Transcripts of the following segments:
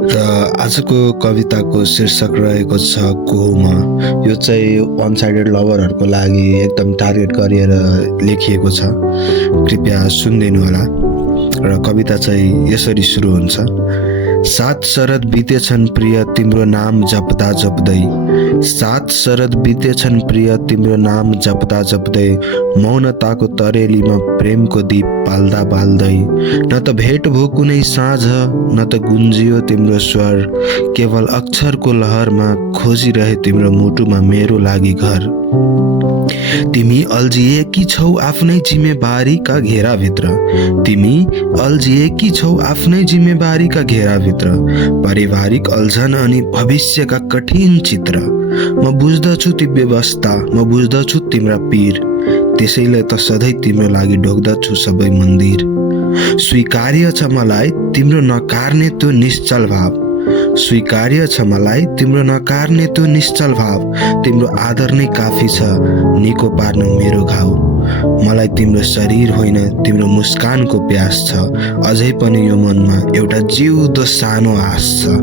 र आजको कविताको शीर्षक रहेको छ कोहुमा। यो चाहिँ वान साइडेड लभरहरूको लागि एकदम टार्गेट गरिएर लेखिएको छ। कृपया सुनिदिनु होला। र कविता चाहिँ यसरी सुरु हुन्छ। 7 शरद बितेछन् प्रिय तिम्रो नाम जप्दा जप्दै, 7 शरद बितेछन् प्रिय तिम्रो नाम जप्दा जप्दै, मौनताको तरेलीमा प्रेमको दीप बाल्दा बाल्दै, न त भेट भो कुनै साँझ न त गुन्जियो तिम्रो स्वर, केवल अक्षरको लहरमा खोजिरहे तिम्रो मुटुमा मेरो लागि घर। तिमी अल्झिएकी छौ आफ्नै जिम्मेवारीका घेराभित्र, तिमी अल्झिएकी छौ आफ्नै जिम्मेवारीका घेराभित्र, पारिवारिक अल्झन अनि भविष्यका कठिन चित्र। म बुझ्दछु ती व्यवस्था, म बुझ्दछु तिम्रा पीर, त्यसैले त सधैँ तिम्रो लागि ढोक्दछु सबै मन्दिर। स्वीकार्य छ मलाई तिम्रो नकार्ने त्यो निश्चल भाव, स्वीकार्य छ मलाई तिम्रो नकार्ने त्यो निश्चल भाव, तिम्रो आदर नै काफी छ निको पार्न मेरो घाउ। मलाई तिम्रो शरीर होइन तिम्रो मुस्कानको प्यास छ, अझै पनि यो मनमा एउटा जिउँदो सानो आश छ।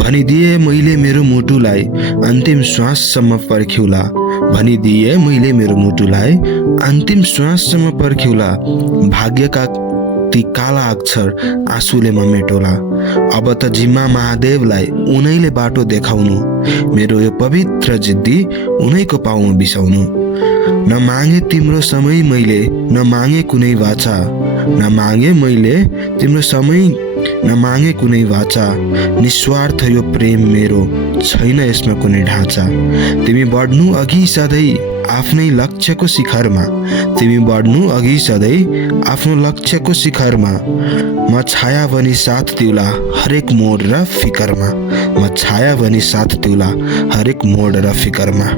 भनिदिए मैले मेरो मुटुलाई अन्तिम श्वाससम्म पर्ख्यौला, भनिदिए मैले मेरो मुटुलाई अन्तिम श्वाससम्म पर्ख्यौला, भाग्यका ती काला अक्षर आँसुले म मेटोला। अब त जिम्मा महादेवलाई उनैले बाटो देखाउनु, मेरो यो पवित्र जिद्दी उनैको पाउमा बिसाउनु। न मागे तिम्रो समय मैले, न मागे कुनै वाचा, न मागे मैले तिम्रो समय, न मागे कुनै वाचा, निस्वार्थ यो प्रेम मेरो, छैन यसमा कुनै ढाँचा। तिमी बढ्नु अघि सधैँ आफ्नै लक्ष्यको शिखरमा, तिमी बढ्नु अघि सधैँ आफ्नो लक्ष्यको शिखरमा, म छाया बनी साथ दिउला हरेक मोड र फिकरमा, म छाया बनी साथ दिउला हरेक मोड र फिकरमा।